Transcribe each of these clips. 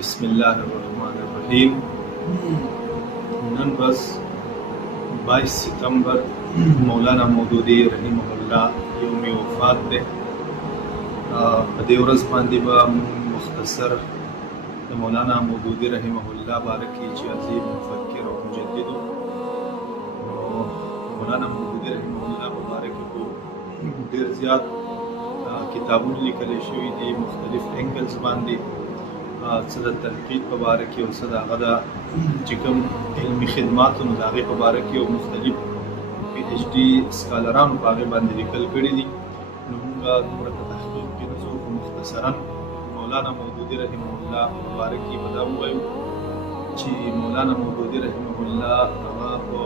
بسم الله الرحمن الرحیم. نن ورځ 22 ستمبر مولانا مودودي رحمه الله یوم وفات ده. په دې ورځ باندې به مختصر د مولانا مودودي رحمه الله بارکه چې عظیم مفکر او مجدد مولانا مودودي رحمه الله مبارک کو ډیر زیات کتابونه لیکل شوي دي مختلف انګلز باندې څه د تحقیق په باره کې او څه د هغه د چې کوم علمي خدماتو نو د هغې په باره کې او مختلف پی ایچ ډي سکالرانو په هغې باندې لیکل کړي دي. نو موږ دومره په تحقیق کې نه ځو، خو مختصرا مولانا مودودي رحمه الله مبارک کې به دا ووایو چې مولانا مودودي رحمه الله هغه په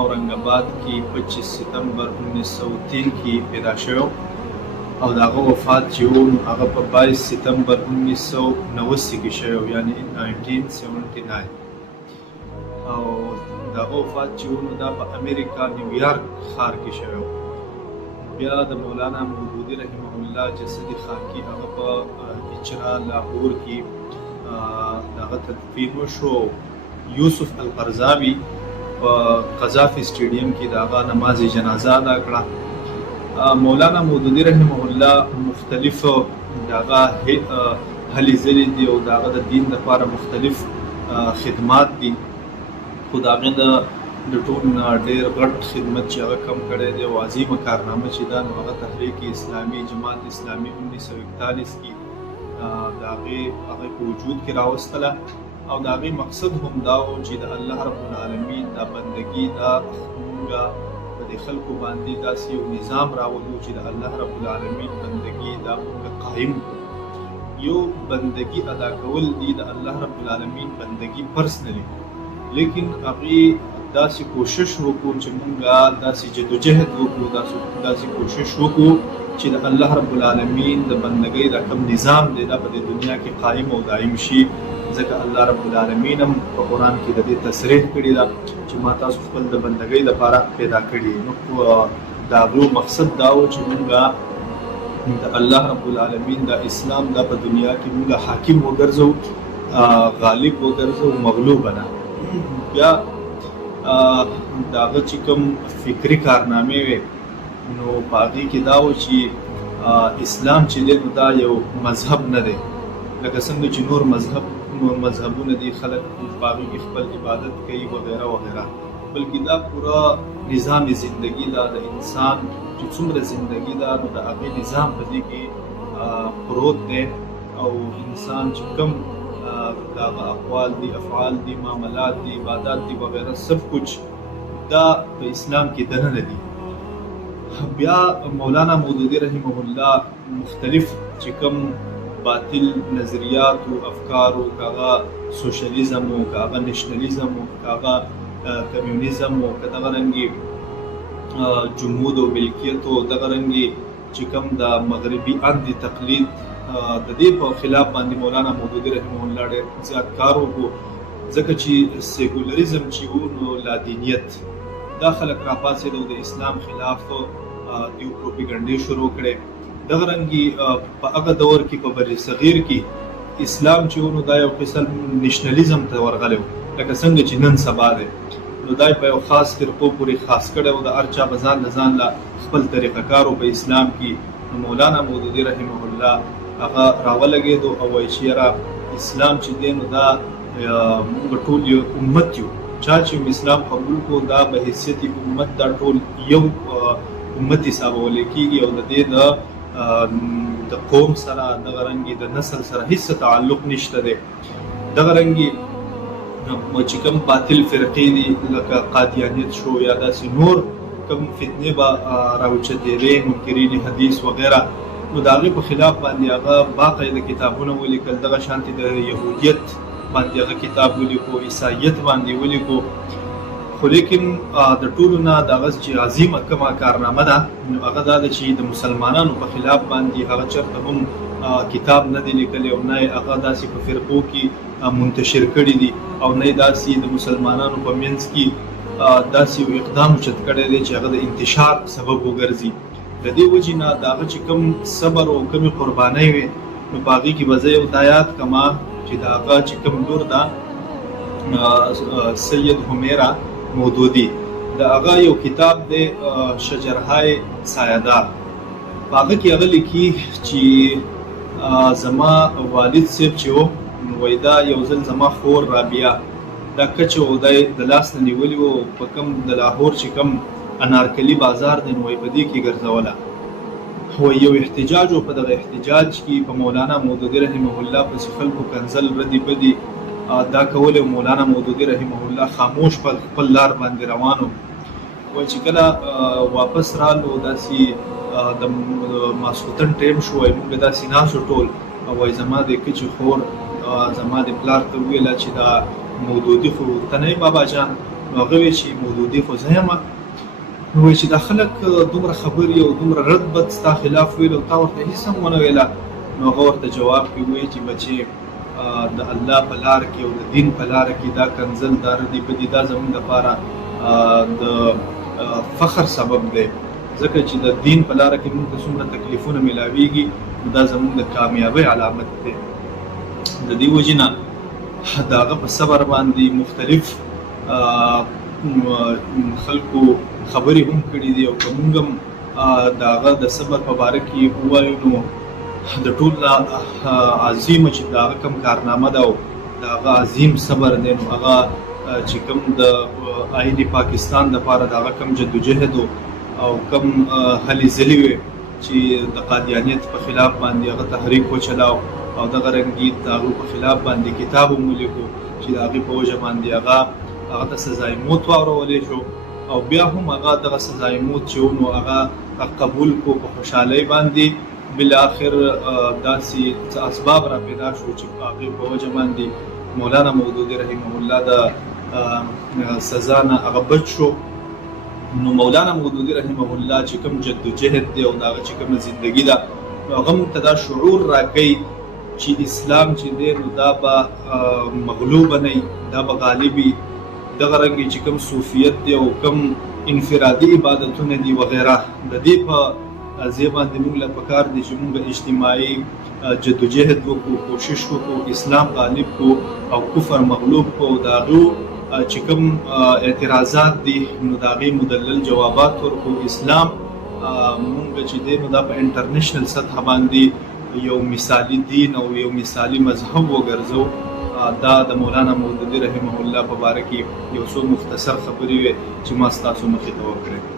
اورنګ آباد کې 25 ستمبر 1903 کې پیدا شوی او د هغه وفات چې و نو هغه په 22 ستمبر 1989 کې شوی، یعنی 1979. او د هغه وفات چې و نو دا په امریکا نیویارک ښار کې شوی. بیا د مولانا مودودي رحمه الله جسد خاکی هغه په هجرا لاهور کې د هغه تدفین وشو. یوسف القرضاوي په قذافي سټیډیم کې د هغه نماز جنازه ادا کړه. مولانا مودودي رحمه الله مختلف دغه هلې ځلې دي او دغه د دین لپاره مختلف خدمات دي، خو د هغې د ټول نه ډېر غټ خدمت چې هغه کم کړی دی او عظیمه کارنامه چې ده نو هغه تحریک اسلامي جماعت اسلامي 1941 کې د هغې په وجود کې راوستله او د هغې مقصد هم دا و چې د الله رب العالمین دا بندګي دا مونږه د خلکو باندې داسې یو نظام راولو چې د الله رب العالمین بندګي دا موږ قایم کړو. یو بندګي ادا کول دي د الله رب العالمین بندګي پرسنلی، لیکن هغې داسې کوشش وکړو چې موږ داسې جدوجهد وکړو، داسې کوشش وکړو چې د الله رب العالمین د بندګۍ دا کوم نظام دی دا په دې دنیا کې قایم او دایم شي. ځکه الله رب العالمین هم په قرآن کې د دې تصریح کړې ده چې ما تاسو خپل د بندګۍ لپاره پیدا کړي. نو د هغو مقصد دا و چې موږ د الله رب العالمین د اسلام دا په دنیا کې موږ حاکم وګرځو، غالب وګرځو، مغلوب نه. بیا د هغه چې کوم فکري کارنامې وې نو په هغې کې دا و چې اسلام چې دی نو دا یو مذهب نه دی لکه څنګه چې نور مذهبونه دي، خلک په هغې کې خپل عبادت کوي وغیره وغیره، بلکې دا پوره نظام زندگی دا د انسان چې څومره زندگی دا نو د هغې نظام په دې کې پروت دی او انسان چې کوم د هغه اقوال دي، افعال دي، معاملات دي، عبادات دي وغیره سب کچھ دا په اسلام کې دننه دي. بیا مولانا مودودي رحمه الله مختلف چې کوم باطل نظریات او افکار او کاغه سوشلیزم او کاغه نشنلیزم او کاغه کمیونیزم او کاغه رنګي جمود او ملکیت او دغه رنګي چې کوم د مغربي اندي تقلید د دې په خلاف باندې مولانا مودودي رحمه الله ډېر زیات کار وکړو، ځکه چې سیکولریزم چې و نو لادینیت دا خلک راپاڅېد او د اسلام خلاف دیو پروپیګنډې شروع کړې. دغه رنګي په هغه دور کې په بر صغیر کې اسلام چې و نو دا یو قسم نشنلیزم ته ورغلی و، لکه څنګه چې نن سبا دی نو دا په یو خاص فرقو پورې خاص کړی و، د هر چا به ځان له خپل طریقه کارو په اسلام کې. مولانا مودودي رحمه الله هغه راولګېدو او وایي چې یاره اسلام چې دی نو دا موږ ټول یو امت یو، چا چې اسلام قبول کو دا به حیثیت امت دا ټول یو امت حسابولی کېږي او د دې د قوم سره دغه رنګي د نسل سره هیڅ تعلق نشته دی. دغه رنګي چې کوم باطل فرقې دي لکه قادیانیت شو یا داسې نور کوم فتنې به راوچتېدې، منکرین حدیث وغیره، نو د هغې په خلاف باندې هغه باقاعده کتابونه ولیکل. دغه شانتې د یهودیت باندې هغه کتاب ولیکو، عیسایت باندې ولیکو، خو لیکن د ټولو نه دغه چې عظیمه کومه کارنامه ده نو هغه دا ده چې د مسلمانانو په خلاف باندې هغه چېرته هم کتاب نه دی لیکلی او نه یې هغه داسې په فرقو کې منتشر کړي دي او نه یې داسې د مسلمانانو په منځ کې داسې یو اقدام اوچت کړی دی چې هغه د انتشار سبب وګرځي. د دې وجې نه د هغه چې کوم صبر او کومې قربانۍ وې نو په هغې کې به زه یو دا یاد کړم چې د هغه چې کوم لور ده سید حمیرا مودودي د هغه یو کتاب دی شجرهای سایه‌دار. په هغه کې هغه لیکي چې زما والد صاحب چې و نو وایي دا یو ځل زما خور رابعه دا کچ و دی د لاس نه نیولي و په کوم د لاهور چې کوم انارکلي بازار دی نو وایي په دې کې ګرځوله. وایي یو احتجاج و په دغه احتجاج کې په مولانا مودودي رحمه الله پسې خلکو کنځل ردي بدي دا کول او مولانا مودودي رحمه الله خاموش په خپل لار باندې روانو. وایي چې کله واپس رالو داسې د ماسخوتن ټیم شو وایي موږ داسې ناستو ټول او وایي زما د کچې خور زما د پلار ته وویله چې دا مودودي خو ته نه یې بابا جان. نو هغه وایي چې مودودي خو زه یم. نو وایي چې دا خلک دومره خبرې او دومره رد بد ستا خلاف ویل او تا ورته هېڅ هم ونه ویله. نو هغه ورته جواب کې وایي چې بچې د الله په لار کې او د دین په لار کې دا کنځل دا ردي بدي دا زموږ لپاره د فخر سبب دی ځکه چې د دین په لار کې موږ ته څومره تکلیفونه میلاویږي دا زموږ د کامیابۍ علامت دی. د دې وجې نه د هغه په صبر باندې مختلف خلکو خبرې هم کړي دي او که موږ هم د هغه د صبر په باره کې ووایو نو د ټول عظیمه چې د هغه کوم کارنامه ده او د هغه عظیم صبر دی نو هغه چې کوم د آئین پاکستان دپاره د هغه کوم جدوجهد او کوم هلې ځلې وې چې د قادیانیت په خلاف باندې هغه تحریک وچلاو او دغه رنګي د هغو په خلاف باندې کتاب هم ولیکو چې د هغې په وجه باندې هغه ته سزای موت واورولی شو او بیا هم هغه دغه سزای موت چې و نو هغه قبول کو په خوشحالۍ باندې. بالاخر داسې اسباب را پیدا شو چې په هغې په وجه باندې مولانا مودودي رحمه الله د سزا نه هغه بچ شو. نو مولانا مودودي رحمه الله چې کوم جدوجهد دی او د هغه چې کومه زندګي ده نو هغه موږ ته دا شعور راکوي چې اسلام چې دی نو دا به مغلوبه نه وي دا به غالب وي. دغه رنګې چې کوم صوفیت دی او کوم انفرادي عبادتونه دي وغیره د دې په ځای باندې موږ له پکار دی چې موږ اجتماعي جدوجهد وکړو کوشش وکړو اسلام غالب کو او کفر مغلوب کو د هغو چې کوم اعتراضات دي نو د هغې مدلل جوابات ورکړو. اسلام موږ چې دی نو دا په انټرنیشنل سطح باندې یو مثالي دین او یو مثالي مذهب وګرځو. دا د مولانا مودودي رحمه الله په باره کې یو څو مختصر خبرې وې چې ما ستاسو مخې ته وکړې.